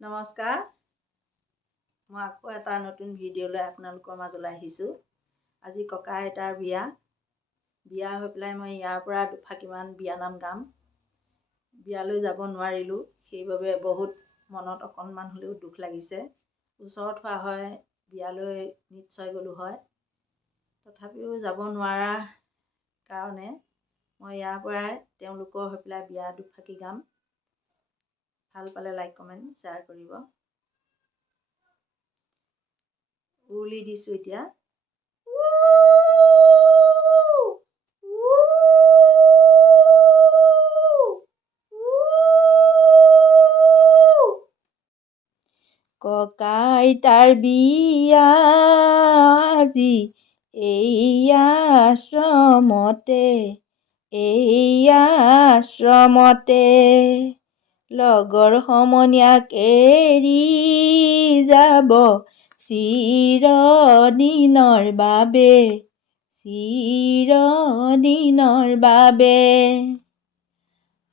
নমস্কাৰ, মই আকৌ এটা নতুন ভিডিঅ' লৈ আপোনালোকৰ মাজলৈ আহিছোঁ। আজি ককা আইতাৰ বিয়া হৈ পেলাই মই ইয়াৰ পৰা দুফাঁকিমান বিয়ানাম গাম। বিয়ালৈ যাব নোৱাৰিলোঁ, সেইবাবে বহুত মনত অকণমান হ'লেও দুখ লাগিছে। ওচৰত হোৱা হয় বিয়ালৈ নিশ্চয় গ'লোঁ হয়, তথাপিও যাব নোৱাৰাৰ কাৰণে মই ইয়াৰ পৰাই তেওঁলোকৰ হৈ পেলাই বিয়া দুফাঁকি গাম। ভাল পালে লাইক কমেণ্ট শ্বেয়াৰ কৰিব। উৰুলি দিছোঁ এতিয়া। ককা আইতাৰ বিয়া আজি এইয়া আশ্ৰমতে, লগৰ সমনীয়াক এৰি যাব চিৰদিনৰ বাবে।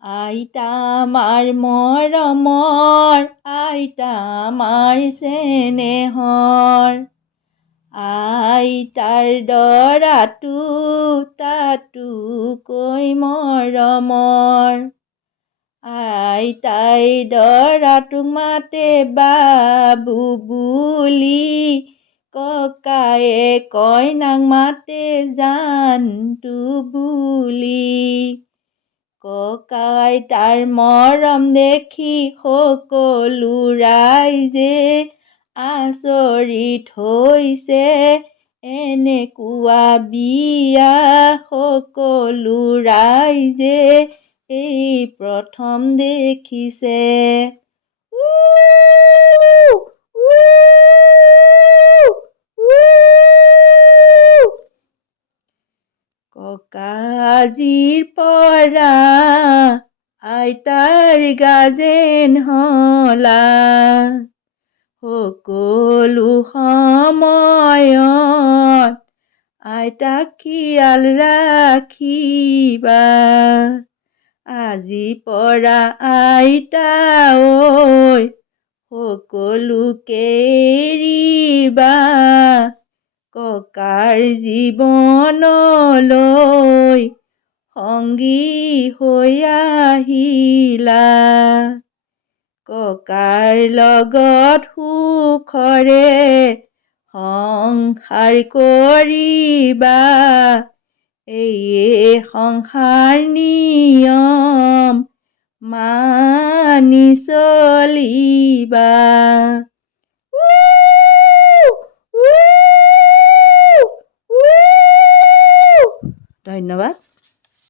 আইতা আমাৰ মৰমৰ, আইতা আমাৰ চেনেহৰ, আইতাৰ দৰাটো তাতোকৈ মৰমৰ। আইতাই দৰাটোক মাতে বাবু বুলি, ককায়ে কইনাক মাতে জানটো বুলি। ককা আইতাৰ মৰম দেখি সকলো ৰাইজে আচৰিত হৈছে, এনেকুৱা বিয়া সকলো ৰাইজে এই প্ৰথম দেখিছে। ককা আজিৰ পৰা আইতাৰ গাজেন হলা, সকলো সময়ত আইতাক খিয়াল ৰাখিবা। আজি পৰা আইতা ঐ সকলোকে এৰিবা, ককাৰ জীৱনলৈ সংগী হৈ আহিলা। ককাৰ লগত সুখৰে সংসাৰ কৰিবা, এইয়ে সংসাৰ নিয়ম মানি চলিবা। ধন্যবাদ।